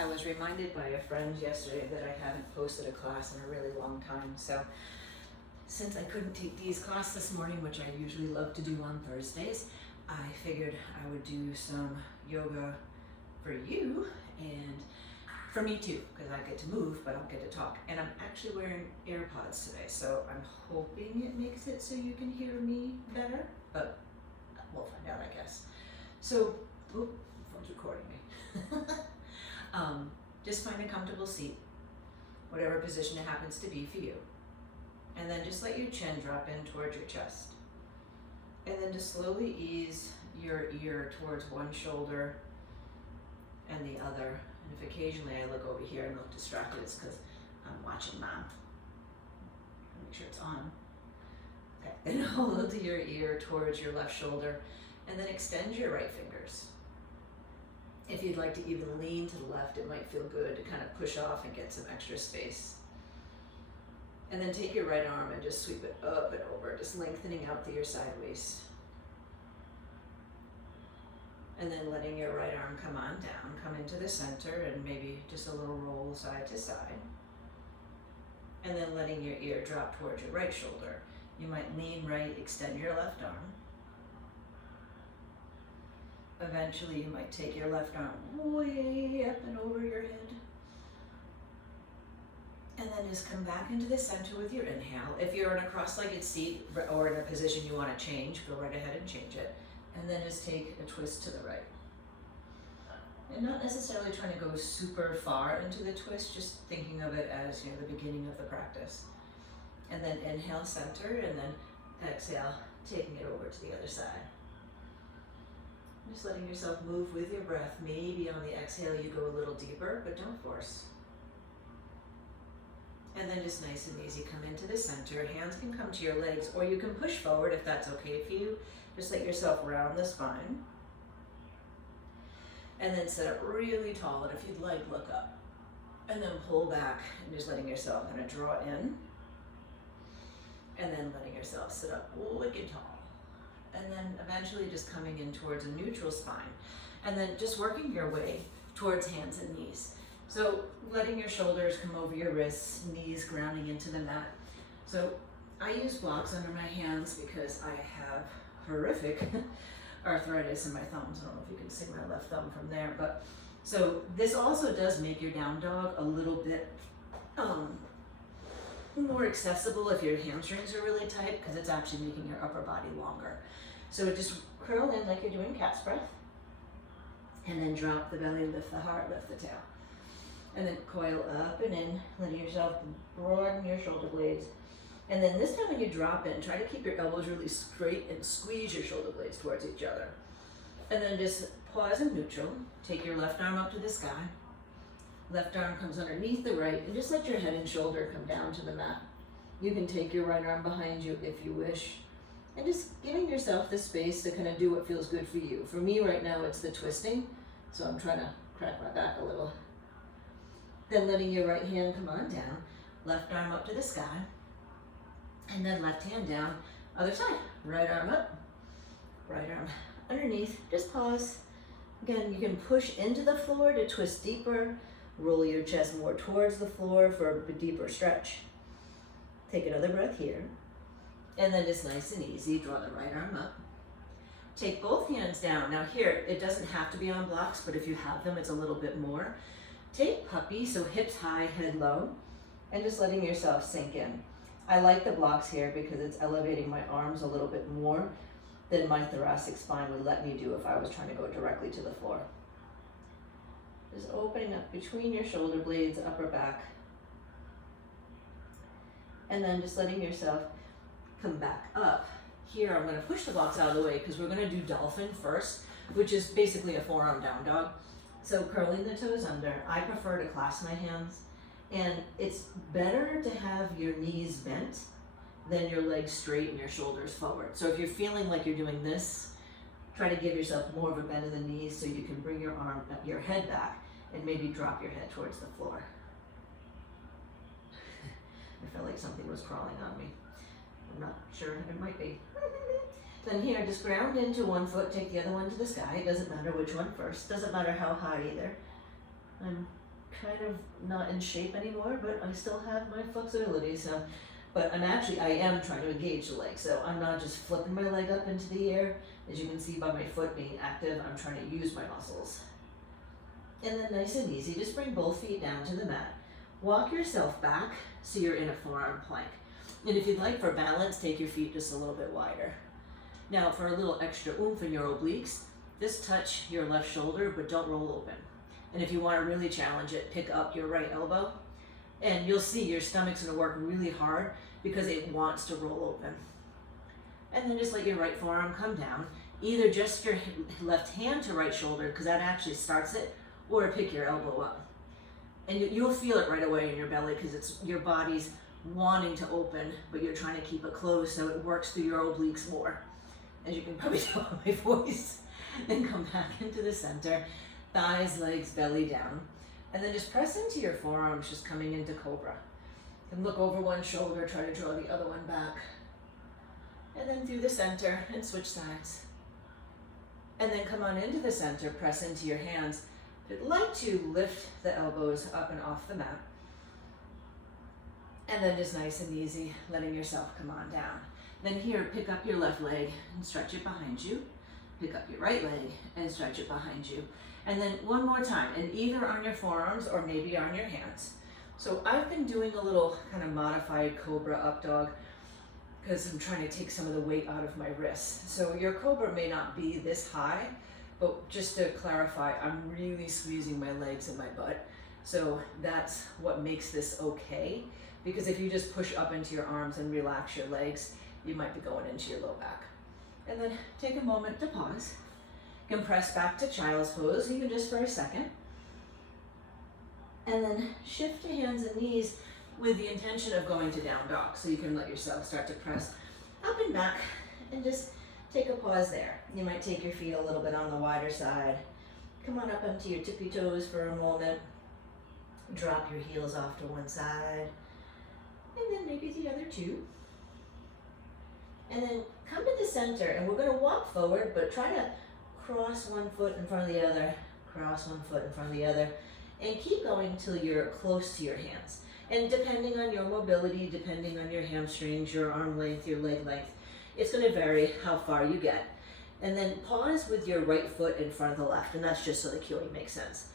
I was reminded by a friend yesterday that I haven't posted a class in a really long time. So since I couldn't take Dee's class this morning, which I usually love to do on Thursdays, I figured I would do some yoga for you and for me too, because I get to move but I don't get to talk. And I'm actually wearing AirPods today, so I'm hoping it makes it so you can hear me better, but we'll find out, I guess. So, phone's recording me. Just find a comfortable seat, whatever position it happens to be for you. And then just let your chin drop in towards your chest. And then just slowly ease your ear towards one shoulder and the other. And if occasionally I look over here and look distracted, it's because I'm watching Mom. Make sure it's on. Okay, and hold your ear towards your left shoulder, and then extend your right fingers. If you'd like to even lean to the left, it might feel good to kind of push off and get some extra space. And then take your right arm and just sweep it up and over, just lengthening out through your side waist. And then letting your right arm come on down, come into the center, and maybe just a little roll side to side. And then letting your ear drop towards your right shoulder. You might lean right, extend your left arm. Eventually, you might take your left arm way up and over your head. And then just come back into the center with your inhale. If you're in a cross-legged seat or in a position you want to change, go right ahead and change it. And then just take a twist to the right. And not necessarily trying to go super far into the twist, just thinking of it as, you know, the beginning of the practice. And then inhale, center, and then exhale, taking it over to the other side. Just letting yourself move with your breath. Maybe on the exhale you go a little deeper, but don't force. And then just nice and easy, come into the center. Hands can come to your legs, or you can push forward if that's okay for you. Just let yourself round the spine. And then sit up really tall, and if you'd like, look up. And then pull back, and just letting yourself kind of draw in. And then letting yourself sit up wicked tall. And then eventually just coming in towards a neutral spine. And then just working your way towards hands and knees. So letting your shoulders come over your wrists, knees grounding into the mat. So I use blocks under my hands because I have horrific arthritis in my thumbs. I don't know if you can see my left thumb from there, but so this also does make your down dog a little bit more accessible if your hamstrings are really tight, because it's actually making your upper body longer. So just curl in like you're doing cat's breath, and then drop the belly, lift the heart, lift the tail. And then coil up and in, letting yourself broaden your shoulder blades. And then this time when you drop in, try to keep your elbows really straight and squeeze your shoulder blades towards each other. And then just pause in neutral. Take your left arm up to the sky. Left arm comes underneath the right, and just let your head and shoulder come down to the mat. You can take your right arm behind you if you wish. And just giving yourself the space to kind of do what feels good for you. For me right now, it's the twisting. So I'm trying to crack my back a little. Then letting your right hand come on down, left arm up to the sky, and then left hand down, other side. Right arm up, right arm underneath. Just pause. Again, you can push into the floor to twist deeper, roll your chest more towards the floor for a deeper stretch. Take another breath here, and then just nice and easy, draw the right arm up. Take both hands down. Now here, it doesn't have to be on blocks, but if you have them, it's a little bit more. Take puppy, so hips high, head low, and just letting yourself sink in. I like the blocks here because it's elevating my arms a little bit more than my thoracic spine would let me do if I was trying to go directly to the floor. Just opening up between your shoulder blades, upper back, and then just letting yourself come back up. Here, I'm going to push the blocks out of the way because we're going to do dolphin first, which is basically a forearm down dog. So curling the toes under. I prefer to clasp my hands, and it's better to have your knees bent than your legs straight and your shoulders forward. So if you're feeling like you're doing this, try to give yourself more of a bend in the knees so you can bring your head back and maybe drop your head towards the floor. I felt like something was crawling on me. I'm not sure, it might be. Then here, just ground into one foot, take the other one to the sky. It doesn't matter which one first. Doesn't matter how high either. I'm kind of not in shape anymore, but I still have my flexibility, so. But I am trying to engage the leg, so I'm not just flipping my leg up into the air. As you can see by my foot being active, I'm trying to use my muscles. And then nice and easy, just bring both feet down to the mat. Walk yourself back so you're in a forearm plank. And if you'd like for balance, take your feet just a little bit wider. Now for a little extra oomph in your obliques, just touch your left shoulder, but don't roll open. And if you want to really challenge it, pick up your right elbow. And you'll see your stomach's gonna work really hard because it wants to roll open. And then just let your right forearm come down. Either just your left hand to right shoulder, because that actually starts it, or pick your elbow up. And you'll feel it right away in your belly because it's your body's wanting to open, but you're trying to keep it closed so it works through your obliques more. As you can probably tell by my voice. Then come back into the center, thighs, legs, belly down. And then just press into your forearms, just coming into cobra. And look over one shoulder, try to draw the other one back. And then through the center and switch sides. And then come on into the center, press into your hands. If you'd like to, lift the elbows up and off the mat. And then just nice and easy, letting yourself come on down. Then here, pick up your left leg and stretch it behind you. Pick up your right leg and stretch it behind you. And then one more time, and either on your forearms or maybe on your hands. So I've been doing a little kind of modified cobra up dog because I'm trying to take some of the weight out of my wrists. So your cobra may not be this high, but just to clarify, I'm really squeezing my legs and my butt. So that's what makes this okay. Because if you just push up into your arms and relax your legs, you might be going into your low back. And then take a moment to pause. You can press back to child's pose, even just for a second. And then shift to hands and knees with the intention of going to down dog. So you can let yourself start to press up and back and just take a pause there. You might take your feet a little bit on the wider side. Come on up onto your tippy toes for a moment. Drop your heels off to one side. And then maybe the other two. And then come to the center, and we're gonna walk forward, but try to cross one foot in front of the other, cross one foot in front of the other, and keep going till you're close to your hands. And depending on your mobility, depending on your hamstrings, your arm length, your leg length, it's gonna vary how far you get. And then pause with your right foot in front of the left, and that's just so the cueing makes sense.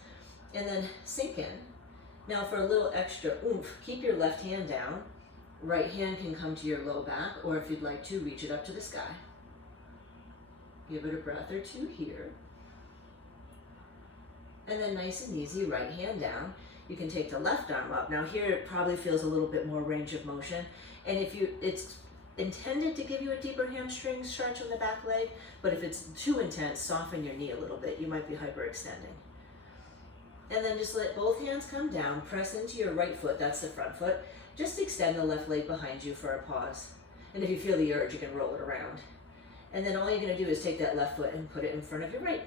And then sink in. Now for a little extra oomph, keep your left hand down. Right hand can come to your low back, or if you'd like to, reach it up to the sky. Give it a breath or two here. And then nice and easy, right hand down. You can take the left arm up. Now here it probably feels a little bit more range of motion. And it's intended to give you a deeper hamstring stretch on the back leg, but if it's too intense, soften your knee a little bit. You might be hyperextending. And then just let both hands come down, press into your right foot, that's the front foot. Just extend the left leg behind you for a pause. And if you feel the urge, you can roll it around. And then all you're gonna do is take that left foot and put it in front of your right.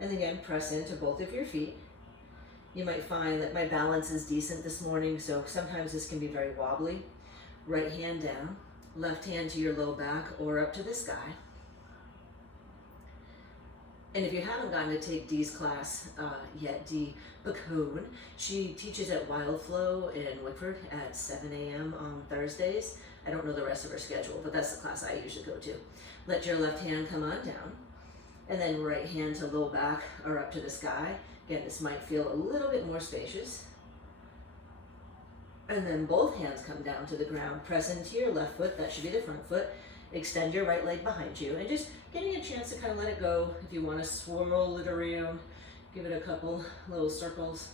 And again, press into both of your feet. You might find that my balance is decent this morning, so sometimes this can be very wobbly. Right hand down, left hand to your low back or up to the sky. And if you haven't gotten to take Dee's class yet, Dee Bacone, she teaches at Wildflow in Wickford at 7 a.m. on Thursdays. I don't know the rest of her schedule, but that's the class I usually go to. Let your left hand come on down, and then right hand to low back or up to the sky. Again, this might feel a little bit more spacious. And then both hands come down to the ground. Press into your left foot, that should be the front foot. Extend your right leg behind you, and just getting a chance to kind of let it go. If you want to swirl it around, give it a couple little circles.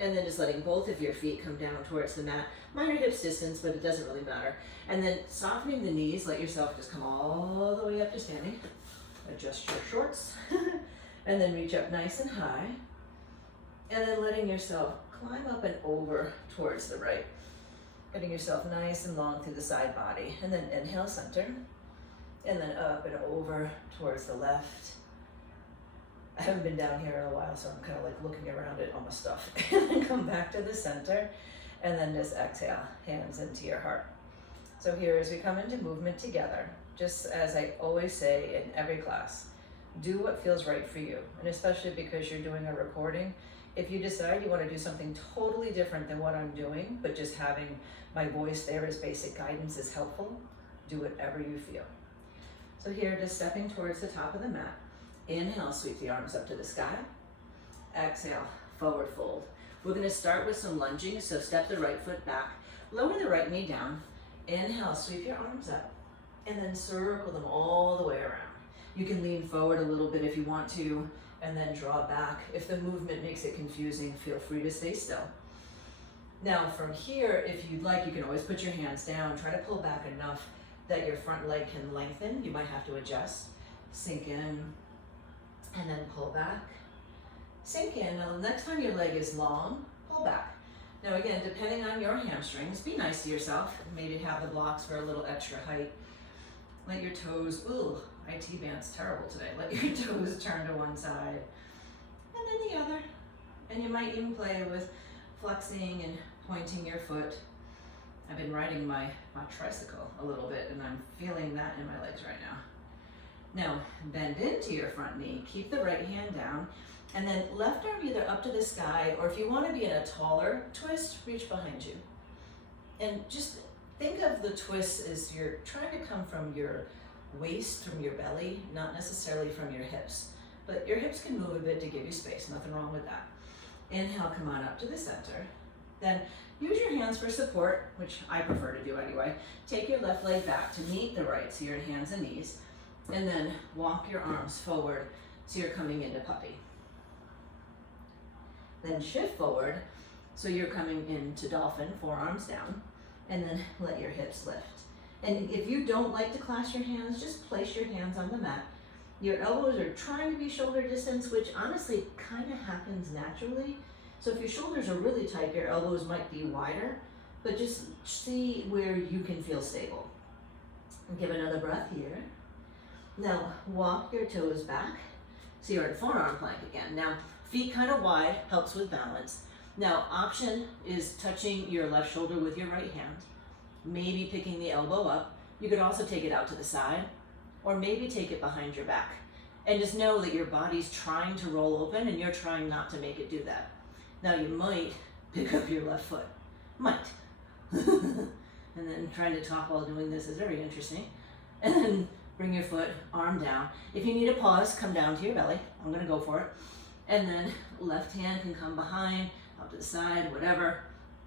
And then just letting both of your feet come down towards the mat. Minor hips distance, but it doesn't really matter. And then softening the knees, let yourself just come all the way up to standing. Adjust your shorts. And then reach up nice and high. And then letting yourself climb up and over towards the right. Getting yourself nice and long through the side body. And then inhale, center. And then up and over towards the left. I haven't been down here in a while, so I'm kind of like looking around at all my stuff. And then come back to the center. And then just exhale, hands into your heart. So here as we come into movement together, just as I always say in every class, do what feels right for you. And especially because you're doing a recording, If you decide you want to do something totally different than what I'm doing, but just having my voice there as basic guidance is helpful, do whatever you feel. So here, just stepping towards the top of the mat. Inhale, sweep the arms up to the sky. Exhale, forward fold. We're gonna start with some lunging, so step the right foot back, lower the right knee down. Inhale, sweep your arms up, and then circle them all the way around. You can lean forward a little bit if you want to, and then draw back. If the movement makes it confusing, feel free to stay still. Now from here, if you'd like, you can always put your hands down. Try to pull back enough that your front leg can lengthen. You might have to adjust. Sink in, and then pull back. Sink in. Now the next time your leg is long, pull back. Now again, depending on your hamstrings, be nice to yourself. Maybe have the blocks for a little extra height. Let your toes, ooh, IT band's terrible today. Let your toes turn to one side and then the other. And you might even play with flexing and pointing your foot. I've been riding my tricycle a little bit and I'm feeling that in my legs right now. Now, bend into your front knee, keep the right hand down, and then left arm either up to the sky, or if you want to be in a taller twist, reach behind you. And just think of the twist as you're trying to come from your waist, from your belly, not necessarily from your hips. But your hips can move a bit to give you space, nothing wrong with that. Inhale, come on up to the center. Then use your hands for support, which I prefer to do anyway. Take your left leg back to meet the right, so you're in hands and knees. And then walk your arms forward, so you're coming into puppy. Then shift forward, so you're coming into dolphin, forearms down, and then let your hips lift. And if you don't like to clasp your hands, just place your hands on the mat. Your elbows are trying to be shoulder distance, which honestly kind of happens naturally. So if your shoulders are really tight, your elbows might be wider, but just see where you can feel stable. And give another breath here. Now walk your toes back, so you're in forearm plank again. Now feet kind of wide, helps with balance. Now option is touching your left shoulder with your right hand, maybe picking the elbow up. You could also take it out to the side, or maybe take it behind your back. And just know that your body's trying to roll open and you're trying not to make it do that. Now you might pick up your left foot, might. And then trying to talk while doing this is very interesting. And then bring your foot, arm down. If you need a pause, come down to your belly. I'm gonna go for it. And then left hand can come behind, up to the side, whatever.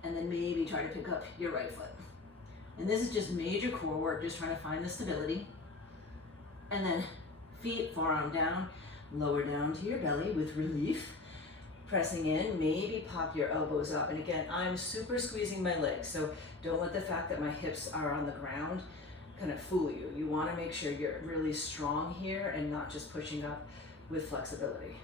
And then maybe try to pick up your right foot. And this is just major core work, just trying to find the stability. And then feet, forearm down, lower down to your belly with relief. Pressing in, maybe pop your elbows up. And again, I'm super squeezing my legs, so don't let the fact that my hips are on the ground kind of fool you. You want to make sure you're really strong here and not just pushing up with flexibility.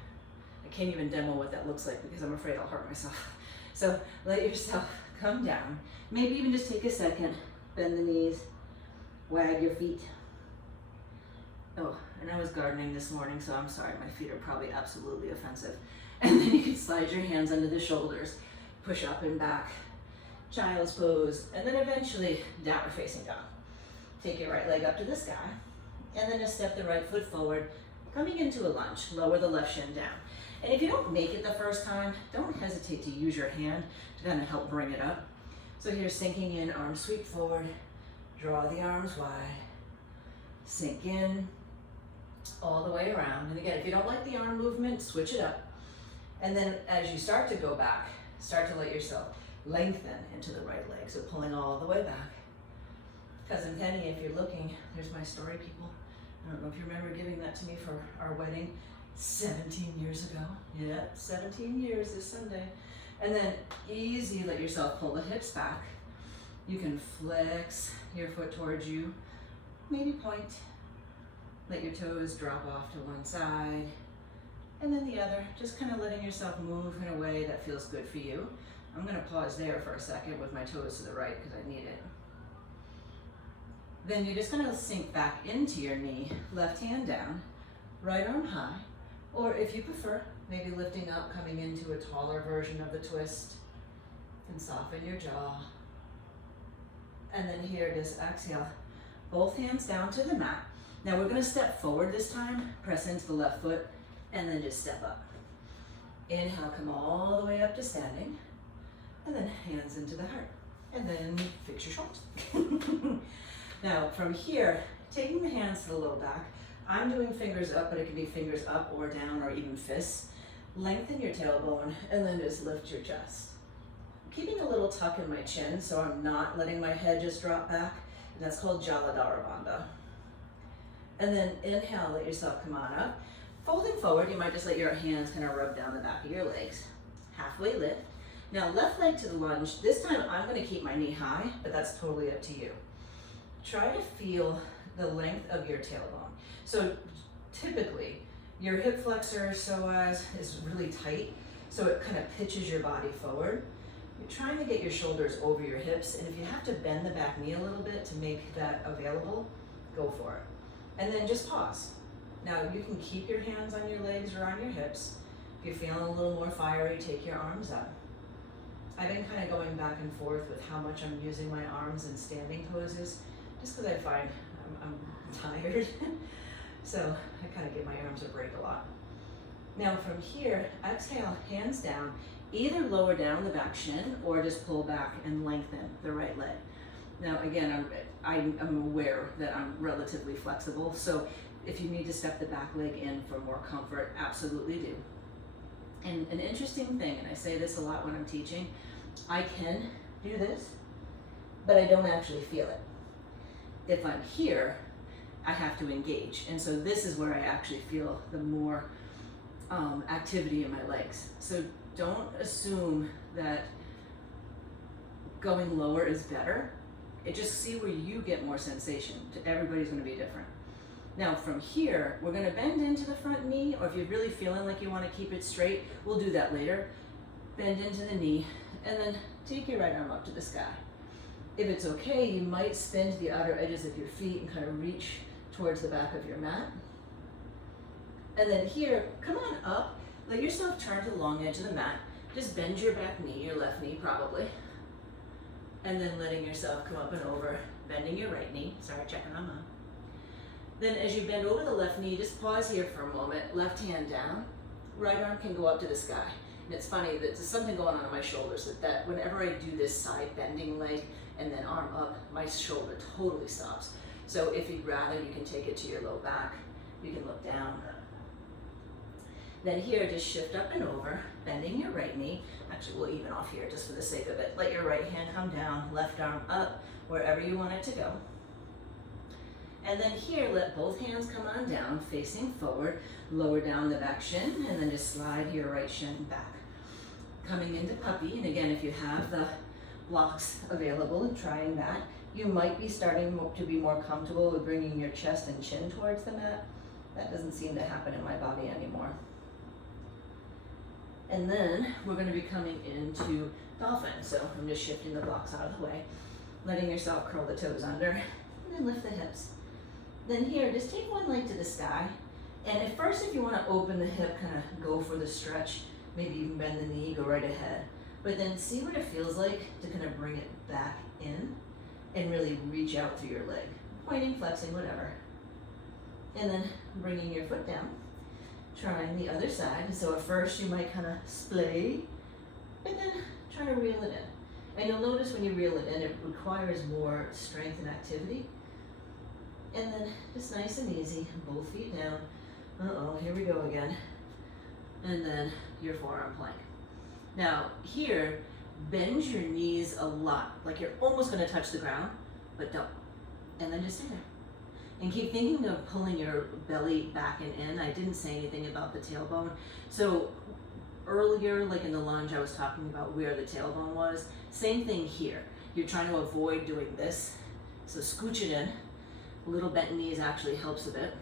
I can't even demo what that looks like because I'm afraid I'll hurt myself. So let yourself come down. Maybe even just take a second, bend the knees, wag your feet. Oh, and I was gardening this morning, so I'm sorry, my feet are probably absolutely offensive. And then you can slide your hands under the shoulders, push up and back, child's pose, and then eventually downward facing dog. Take your right leg up to the sky, and then just step the right foot forward, coming into a lunge. Lower the left shin down. And if you don't make it the first time, don't hesitate to use your hand to kind of help bring it up. So here, sinking in, arms sweep forward, draw the arms wide, sink in, all the way around. And again, if you don't like the arm movement, switch it up. And then as you start to go back, start to let yourself lengthen into the right leg. So pulling all the way back. Cousin Penny, if you're looking, there's my story, people. I don't know if you remember giving that to me for our wedding 17 years ago. Yeah, 17 years this Sunday. And then easy, let yourself pull the hips back. You can flex your foot towards you, maybe point. Let your toes drop off to one side, and then the other, just kind of letting yourself move in a way that feels good for you. I'm gonna pause there for a second with my toes to the right because I need it. Then you're just gonna sink back into your knee, left hand down, right arm high, or if you prefer, maybe lifting up, coming into a taller version of the twist, and soften your jaw. And then here, just exhale, both hands down to the mat. Now we're gonna step forward this time, press into the left foot, and then just step up. Inhale, come all the way up to standing, and then hands into the heart, and then fix your shoulders. Now from here, taking the hands to the low back, I'm doing fingers up, but it can be fingers up or down or even fists. Lengthen your tailbone and then just lift your chest. Keeping a little tuck in my chin so I'm not letting my head just drop back, and that's called Jaladhara Bandha. And then inhale, let yourself come on up. Folding forward, you might just let your hands kind of rub down the back of your legs. Halfway lift. Now left leg to the lunge. This time I'm going to keep my knee high, but that's totally up to you. Try to feel the length of your tailbone. So typically, your hip flexor psoas is really tight, so it kind of pitches your body forward. You're trying to get your shoulders over your hips, and if you have to bend the back knee a little bit to make that available, go for it. And then just pause. Now you can keep your hands on your legs or on your hips. If you're feeling a little more fiery, take your arms up. I've been kind of going back and forth with how much I'm using my arms in standing poses, just because I find I'm tired. So I kind of give my arms a break a lot. Now from here, exhale, hands down, either lower down the back shin or just pull back and lengthen the right leg. Now again, I'm aware that I'm relatively flexible, so if you need to step the back leg in for more comfort, absolutely do. And an interesting thing, and I say this a lot when I'm teaching, I can do this, but I don't actually feel it. If I'm here, I have to engage. And so this is where I actually feel the more activity in my legs. So don't assume that going lower is better. Just see where you get more sensation. Everybody's gonna be different. Now from here, we're gonna bend into the front knee, or if you're really feeling like you wanna keep it straight, we'll do that later. Bend into the knee, and then take your right arm up to the sky. If it's okay, you might spin to the outer edges of your feet and kind of reach towards the back of your mat. And then here, come on up, let yourself turn to the long edge of the mat. Just bend your back knee, your left knee probably. And then letting yourself come up and over, bending your right knee. Sorry, checking on mine. Then as you bend over the left knee, just pause here for a moment, left hand down, right arm can go up to the sky. And it's funny, that there's something going on in my shoulders that whenever I do this side bending leg and then arm up, my shoulder totally stops. So if you'd rather, you can take it to your low back. You can look down. Then here, just shift up and over, bending your right knee. Actually, we'll even off here just for the sake of it. Let your right hand come down, left arm up, wherever you want it to go. And then here, let both hands come on down, facing forward, lower down the back shin, and then just slide your right shin back. Coming into puppy, and again, if you have the blocks available and trying that, you might be starting to be more comfortable with bringing your chest and chin towards the mat. That doesn't seem to happen in my body anymore. And then we're going to be coming into dolphin. So I'm just shifting the blocks out of the way, letting yourself curl the toes under, and then lift the hips. Then here, just take one leg to the sky. And at first, if you want to open the hip, kind of go for the stretch, maybe even bend the knee, go right ahead. But then see what it feels like to kind of bring it back in and really reach out through your leg. Pointing, flexing, whatever. And then bringing your foot down, trying the other side. So at first you might kind of splay, but then try to reel it in. And you'll notice when you reel it in, it requires more strength and activity. And then just nice and easy, both feet down. Uh-oh, here we go again. And then your forearm plank. Now here, bend your knees a lot, like you're almost gonna touch the ground, but don't. And then just stay there. And keep thinking of pulling your belly back and in. I didn't say anything about the tailbone. So earlier, like in the lunge, I was talking about where the tailbone was. Same thing here. You're trying to avoid doing this. So scooch it in. A little bent knees actually helps a bit.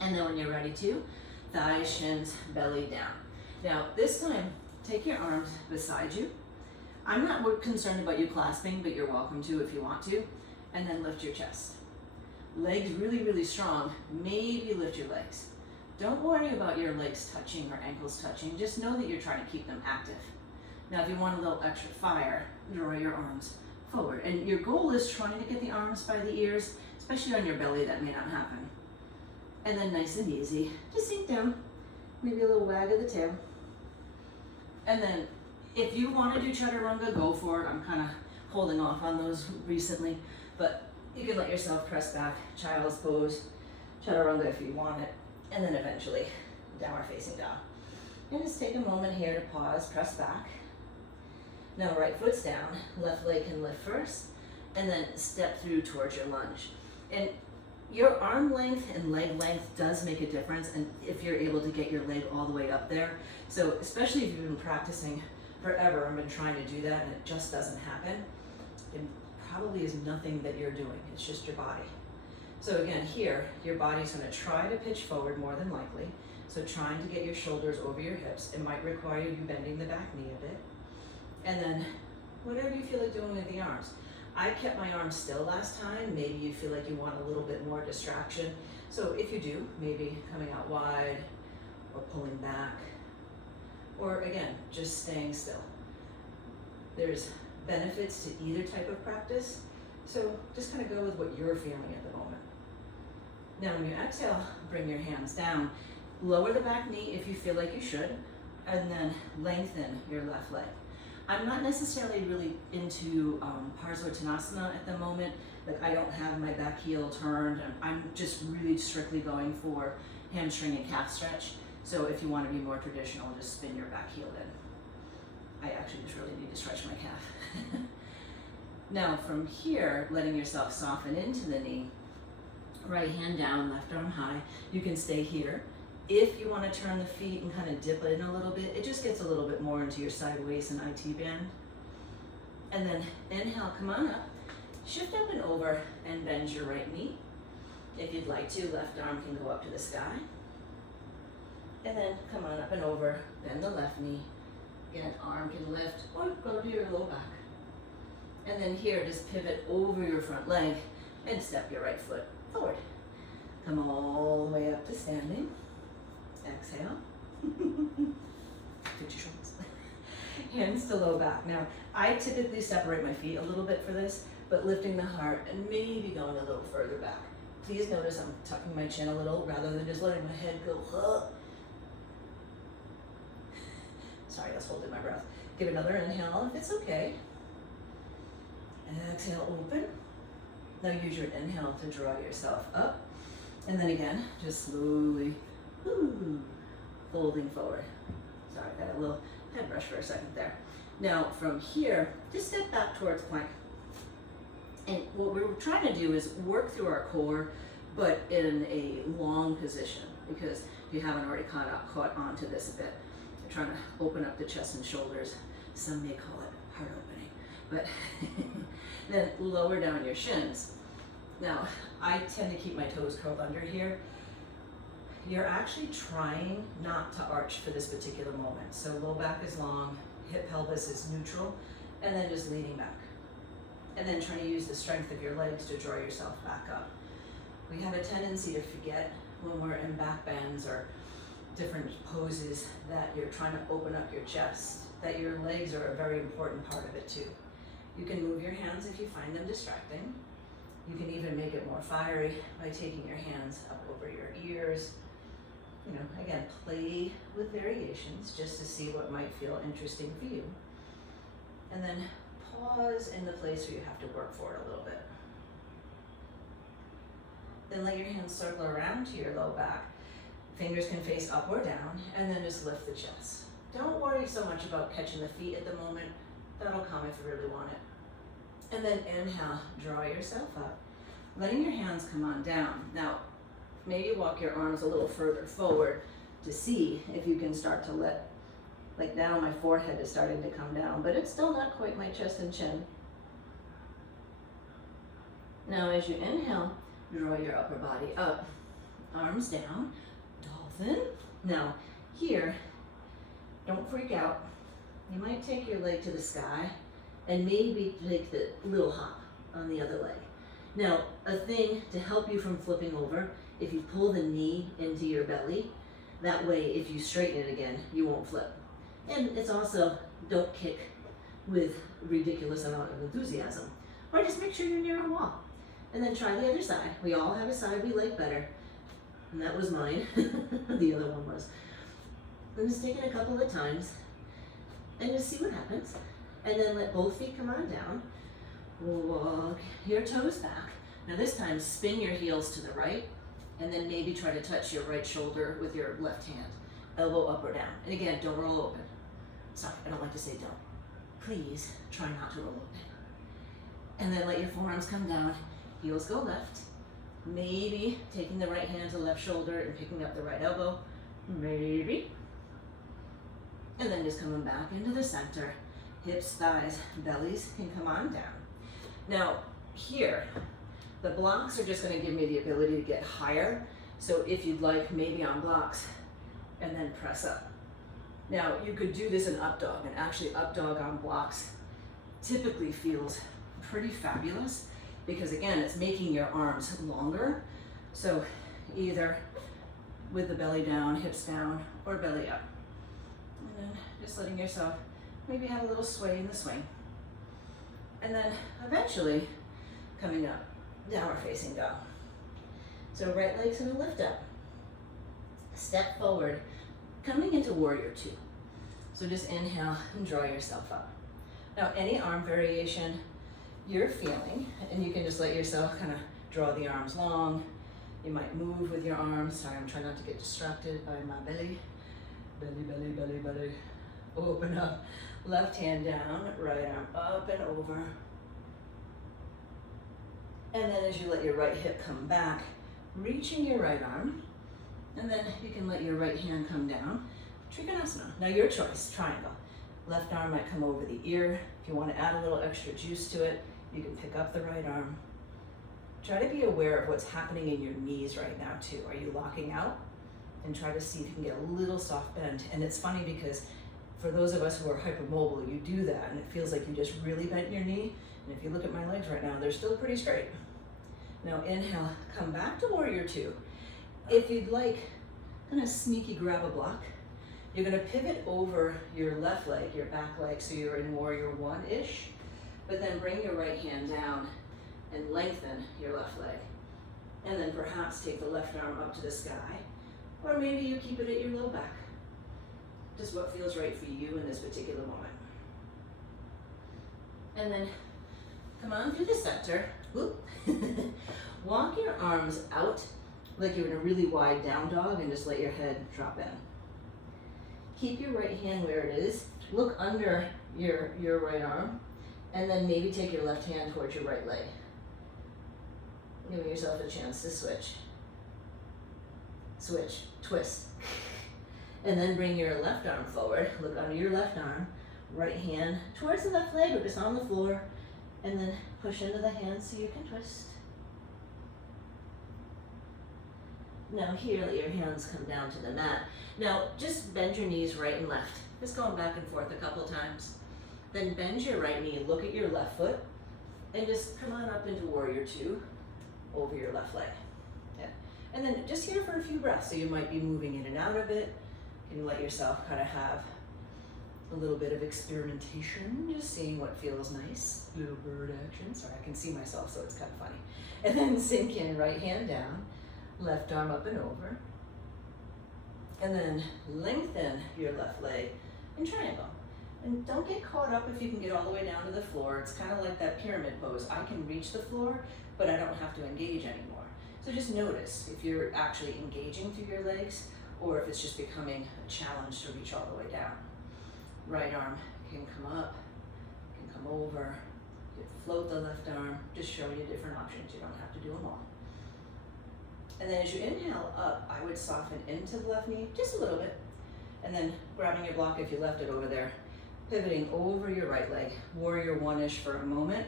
And then when you're ready to, thighs, shins, belly down. Now this time, take your arms beside you. I'm not concerned about you clasping, but you're welcome to if you want to. And then lift your chest. Legs really, really strong. Maybe lift your legs. Don't worry about your legs touching or ankles touching. Just know that you're trying to keep them active. Now, if you want a little extra fire, draw your arms forward. And your goal is trying to get the arms by the ears, especially on your belly. That may not happen. And then nice and easy, just sink down. Maybe a little wag of the tail. And then if you want to do chaturanga, go for it. I'm kind of holding off on those recently, but you can let yourself press back, child's pose, chaturanga if you want it, and then eventually downward facing dog. And just take a moment here to pause, press back. Now right foot's down, left leg can lift first, and then step through towards your lunge. And your arm length and leg length does make a difference, and if you're able to get your leg all the way up there. So especially if you've been practicing forever and been trying to do that and it just doesn't happen, it probably is nothing that you're doing, it's just your body. So again, here, your body's gonna try to pitch forward more than likely. So trying to get your shoulders over your hips. It might require you bending the back knee a bit. And then whatever you feel like doing with the arms. I kept my arms still last time. Maybe you feel like you want a little bit more distraction. So if you do, maybe coming out wide or pulling back, or again, just staying still. There's benefits to either type of practice. So just kind of go with what you're feeling at the moment. Now when you exhale, bring your hands down. Lower the back knee if you feel like you should, and then lengthen your left leg. I'm not necessarily really into Parsvottanasana at the moment. Like I don't have my back heel turned, and I'm just really strictly going for hamstring and calf stretch. So if you want to be more traditional, just spin your back heel in. I actually just really need to stretch my calf. Now from here, letting yourself soften into the knee, right hand down, left arm high. You can stay here. If you want to turn the feet and kind of dip it in a little bit, it just gets a little bit more into your side waist and IT band. And then inhale, come on up, shift up and over and bend your right knee. If you'd like to, left arm can go up to the sky. And then come on up and over, bend the left knee. Again, arm can lift or go to your low back. And then here, just pivot over your front leg and step your right foot forward. Come all the way up to standing. Exhale. Put your shoulders. Hands to low back. Now, I typically separate my feet a little bit for this, but lifting the heart and maybe going a little further back. Please notice I'm tucking my chin a little rather than just letting my head go. Sorry, I was holding my breath. Give another inhale if it's okay. Exhale, open. Now use your inhale to draw yourself up. And then again, just slowly folding forward. Sorry, I got a little head brush for a second there. Now from here, just step back towards plank. And what we're trying to do is work through our core, but in a long position, because you haven't already caught on to this a bit. You're trying to open up the chest and shoulders. Some may call it heart opening, but then lower down your shins. Now, I tend to keep my toes curled under here. You're actually trying not to arch for this particular moment. So low back is long, hip pelvis is neutral, and then just leaning back. And then try to use the strength of your legs to draw yourself back up. We have a tendency to forget when we're in back bends or different poses that you're trying to open up your chest, that your legs are a very important part of it too. You can move your hands if you find them distracting. You can even make it more fiery by taking your hands up over your ears. You know, again, play with variations just to see what might feel interesting for you. And then pause in the place where you have to work for it a little bit. Then let your hands circle around to your low back. Fingers can face up or down, and then just lift the chest. Don't worry so much about catching the feet at the moment. That'll come if you really want it. And then inhale, draw yourself up, letting your hands come on down. Now, maybe walk your arms a little further forward to see if you can start to let, like now my forehead is starting to come down, but it's still not quite my chest and chin. Now as you inhale, draw your upper body up, arms down, dolphin. Now here, don't freak out. You might take your leg to the sky and maybe take the little hop on the other leg. Now, a thing to help you from flipping over, if you pull the knee into your belly, that way if you straighten it again, you won't flip. And it's also, don't kick with ridiculous amount of enthusiasm. Or just make sure you're near a wall. And then try the other side. We all have a side we like better. And that was mine. The other one was. I'm just taking a couple of times. and just see what happens. And then let both feet come on down. Walk your toes back. Now this time, spin your heels to the right, and then maybe try to touch your right shoulder with your left hand. Elbow up or down. And again, don't roll open. Sorry, I don't like to say don't. Please try not to roll open. And then let your forearms come down. Heels go left. Maybe taking the right hand to the left shoulder and picking up the right elbow. Maybe. And then just coming back into the center. Hips, thighs, bellies can come on down. Now, here, the blocks are just going to give me the ability to get higher. So if you'd like, maybe on blocks, and then press up. Now, you could do this in up dog, and actually up dog on blocks typically feels pretty fabulous because, again, it's making your arms longer. So either with the belly down, hips down, or belly up. And then just letting yourself maybe have a little sway in the swing. And then eventually coming up, downward facing dog. So right leg's gonna lift up. Step forward, coming into warrior two. So just inhale and draw yourself up. Now any arm variation you're feeling, and you can just let yourself kind of draw the arms long. You might move with your arms. Sorry, I'm trying not to get distracted by my belly. Belly, belly, belly, belly. Open up. Left hand down, right arm up and over. And then as you let your right hip come back, reaching your right arm, and then you can let your right hand come down. Trikonasana. Now your choice, triangle. Left arm might come over the ear. If you want to add a little extra juice to it, you can pick up the right arm. Try to be aware of what's happening in your knees right now too. Are you locking out? And try to see if you can get a little soft bend. And it's funny because for those of us who are hypermobile, you do that and it feels like you just really bent your knee. And if you look at my legs right now, they're still pretty straight. Now inhale, come back to warrior two. If you'd like, kind of sneaky grab a block. You're gonna pivot over your left leg, your back leg, so you're in warrior one-ish, but then bring your right hand down and lengthen your left leg. And then perhaps take the left arm up to the sky, or maybe you keep it at your low back. Just what feels right for you in this particular moment. And then come on through the center. Whoop. Walk your arms out like you're in a really wide down dog and just let your head drop in. Keep your right hand where it is. Look under your right arm and then maybe take your left hand towards your right leg. Giving yourself a chance to switch. Switch, twist. And then bring your left arm forward. Look under your left arm. Right hand towards the left leg or just on the floor. And then push into the hand so you can twist. Now here, let your hands come down to the mat. Now just bend your knees right and left. Just going back and forth a couple times. Then bend your right knee, look at your left foot, and just come on up into warrior two over your left leg. Yeah. And then just here for a few breaths. So you might be moving in and out of it. You can let yourself kind of have a little bit of experimentation, just seeing what feels nice. Little bird action. Sorry, I can see myself, so it's kind of funny. And then sink in, right hand down, left arm up and over. And then lengthen your left leg in triangle. And don't get caught up if you can get all the way down to the floor. It's kind of like that pyramid pose. I can reach the floor, but I don't have to engage anymore. So just notice if you're actually engaging through your legs or if it's just becoming a challenge to reach all the way down. Right arm can come up, can come over. You can float the left arm, just showing you different options. You don't have to do them all. And then as you inhale up, I would soften into the left knee just a little bit. And then grabbing your block if you left it over there, pivoting over your right leg, warrior one-ish for a moment.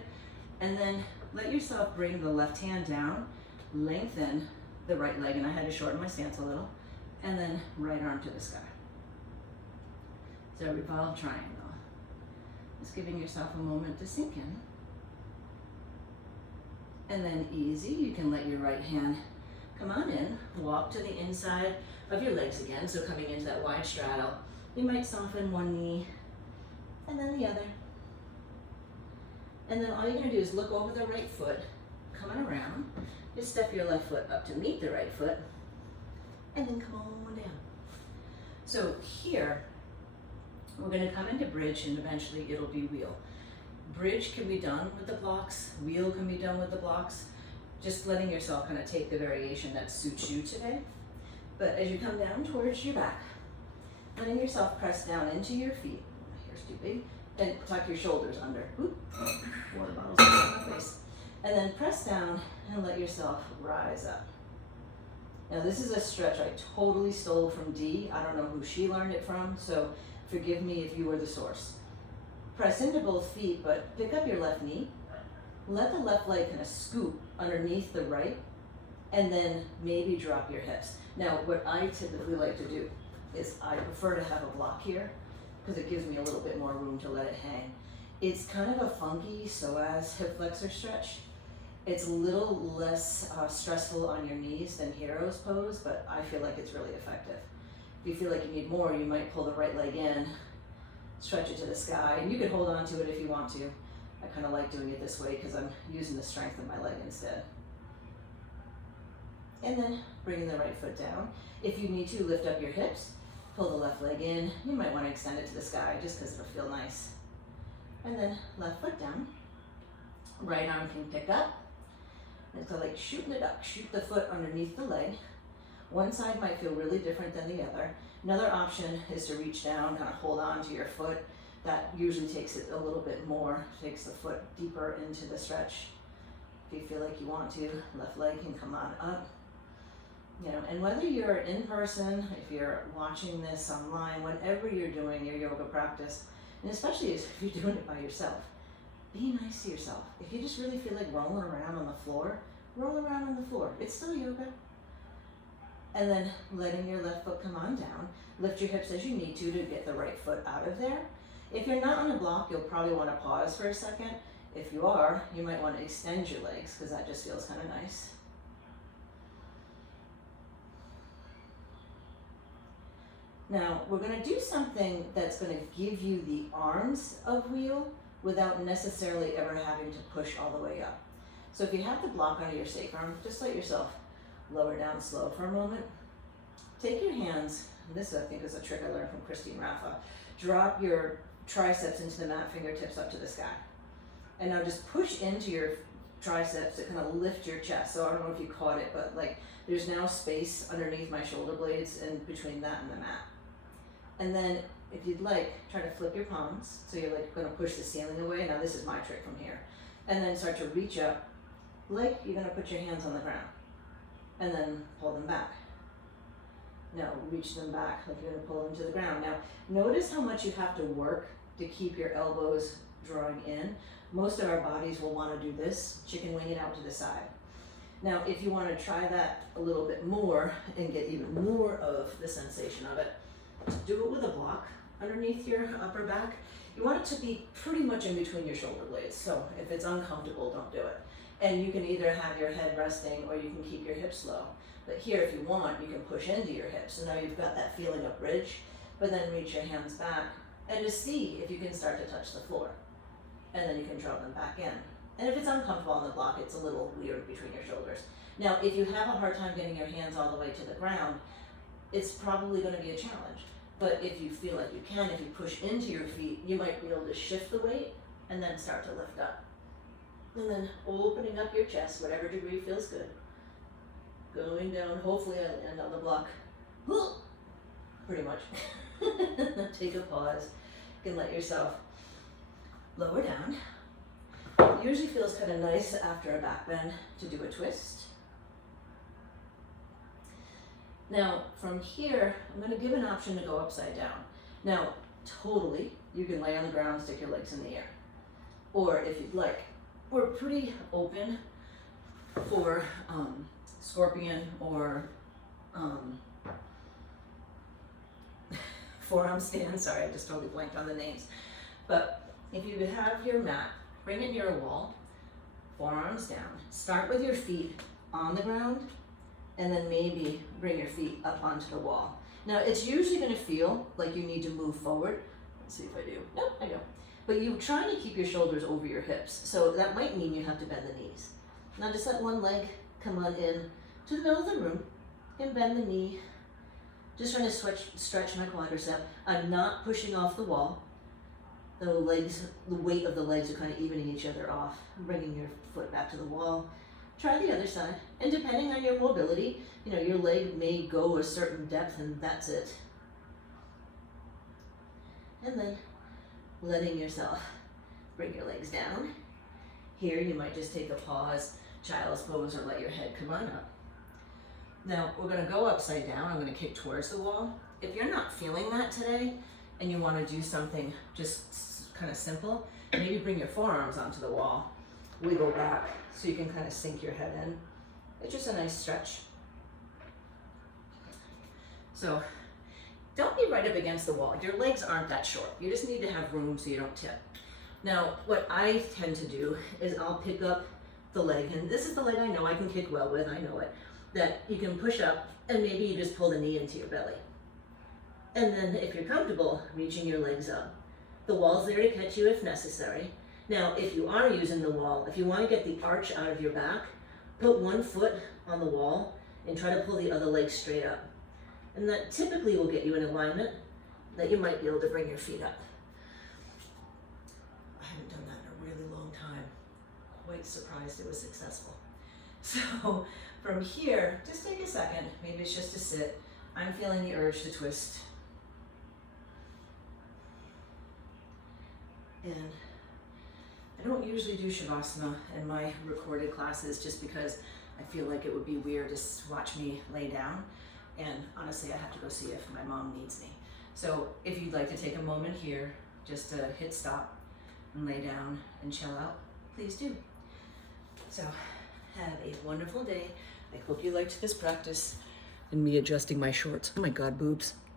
And then let yourself bring the left hand down, lengthen the right leg, and I had to shorten my stance a little, and then right arm to the sky. So revolve triangle. Just giving yourself a moment to sink in. And then easy, you can let your right hand come on in, walk to the inside of your legs again, so coming into that wide straddle. You might soften one knee and then the other. And then all you're gonna do is look over the right foot, coming around, just step your left foot up to meet the right foot, and then come on down. So here, We're going to come into bridge and eventually it'll be wheel. Bridge can be done with the blocks, wheel can be done with the blocks, just letting yourself kind of take the variation that suits you today. But as you come down towards your back, letting yourself press down into your feet, my hair's too big, and tuck your shoulders under. Oop, water bottles on my face. And then press down and let yourself rise up. Now this is a stretch I totally stole from Dee. I don't know who she learned it from, so forgive me if you were the source. Press into both feet, but pick up your left knee. Let the left leg kind of scoop underneath the right, and then maybe drop your hips. Now, what I typically like to do is I prefer to have a block here because it gives me a little bit more room to let it hang. It's kind of a funky psoas hip flexor stretch. It's a little less stressful on your knees than hero's pose, but I feel like it's really effective. If you feel like you need more, you might pull the right leg in, stretch it to the sky, and you can hold on to it if you want to. I kind of like doing it this way because I'm using the strength of my leg instead. And then bringing the right foot down. If you need to, lift up your hips, pull the left leg in. You might want to extend it to the sky just because it'll feel nice. And then left foot down. Right arm can pick up. It's like shooting it up. Shoot the foot underneath the leg. One side might feel really different than the other. Another option is to reach down, kind of hold on to your foot. That usually takes it a little bit more, takes the foot deeper into the stretch. If you feel like you want to, left leg can come on up. You know, and whether you're in person, if you're watching this online, whatever you're doing your yoga practice, and especially if you're doing it by yourself, be nice to yourself. If you just really feel like rolling around on the floor, roll around on the floor. It's still yoga. And then letting your left foot come on down. Lift your hips as you need to get the right foot out of there. If you're not on a block, you'll probably want to pause for a second. If you are, you might want to extend your legs because that just feels kind of nice. Now, we're going to do something that's going to give you the arms of wheel without necessarily ever having to push all the way up. So if you have the block under your sacrum, just let yourself lower down slow for a moment. Take your hands, and this I think is a trick I learned from Christine Raffa. Drop your triceps into the mat, fingertips up to the sky. And now just push into your triceps to kind of lift your chest. So I don't know if you caught it, but like there's now space underneath my shoulder blades and between that and the mat. And then if you'd like, try to flip your palms. So you're like gonna push the ceiling away. Now this is my trick from here. And then start to reach up like you're gonna put your hands on the ground. And then pull them back. Now reach them back like you're gonna pull them to the ground. Now notice how much you have to work to keep your elbows drawing in. Most of our bodies will wanna do this, chicken wing it out to the side. Now if you wanna try that a little bit more and get even more of the sensation of it, do it with a block underneath your upper back. You want it to be pretty much in between your shoulder blades. So if it's uncomfortable, don't do it. And you can either have your head resting or you can keep your hips low. But here, if you want, you can push into your hips. So now you've got that feeling of bridge, but then reach your hands back and just see if you can start to touch the floor. And then you can drop them back in. And if it's uncomfortable on the block, it's a little weird between your shoulders. Now, if you have a hard time getting your hands all the way to the ground, it's probably going to be a challenge. But if you feel like you can, if you push into your feet, you might be able to shift the weight and then start to lift up. And then opening up your chest, whatever degree feels good. Going down, hopefully I end on the block. Pretty much. Take a pause. You can let yourself lower down. It usually feels kind of nice after a back bend to do a twist. Now, from here, I'm going to give an option to go upside down. Now, totally, you can lay on the ground, stick your legs in the air. Or if you'd like, we're pretty open for scorpion or forearm stand. Sorry, I just totally blanked on the names. But if you have your mat, bring it near a wall, forearms down. Start with your feet on the ground, and then maybe bring your feet up onto the wall. Now, it's usually going to feel like you need to move forward. Let's see if I do. Nope, I don't. But you're trying to keep your shoulders over your hips, so that might mean you have to bend the knees. Now just let one leg come on in to the middle of the room and bend the knee Just trying to stretch my quadricep. I'm not pushing off the wall. The weight of the legs are kind of evening each other off. Bringing your foot back to the wall. Try the other side. And depending on your mobility, your leg may go a certain depth and that's it. And then letting yourself bring your legs down. Here you might just take a pause, child's pose, or let your head come on up. Now we're gonna go upside down. I'm gonna kick towards the wall. If you're not feeling that today and you wanna do something just kind of simple, maybe bring your forearms onto the wall, wiggle back so you can kind of sink your head in. It's just a nice stretch. So don't be right up against the wall. Your legs aren't that short. You just need to have room so you don't tip. Now, what I tend to do is I'll pick up the leg, and this is the leg I know I can kick well with, I know it, that you can push up and maybe you just pull the knee into your belly. And then if you're comfortable, reaching your legs up. The wall's there to catch you if necessary. Now, if you are using the wall, if you want to get the arch out of your back, put one foot on the wall and try to pull the other leg straight up. And that typically will get you in alignment that you might be able to bring your feet up. I haven't done that in a really long time. Quite surprised it was successful. So from here, just take a second. Maybe it's just to sit. I'm feeling the urge to twist. And I don't usually do Shavasana in my recorded classes just because I feel like it would be weird to watch me lay down. And honestly, I have to go see if my mom needs me. So if you'd like to take a moment here just to hit stop and lay down and chill out, please do. So have a wonderful day. I hope you liked this practice and me adjusting my shorts. Oh my God, boobs.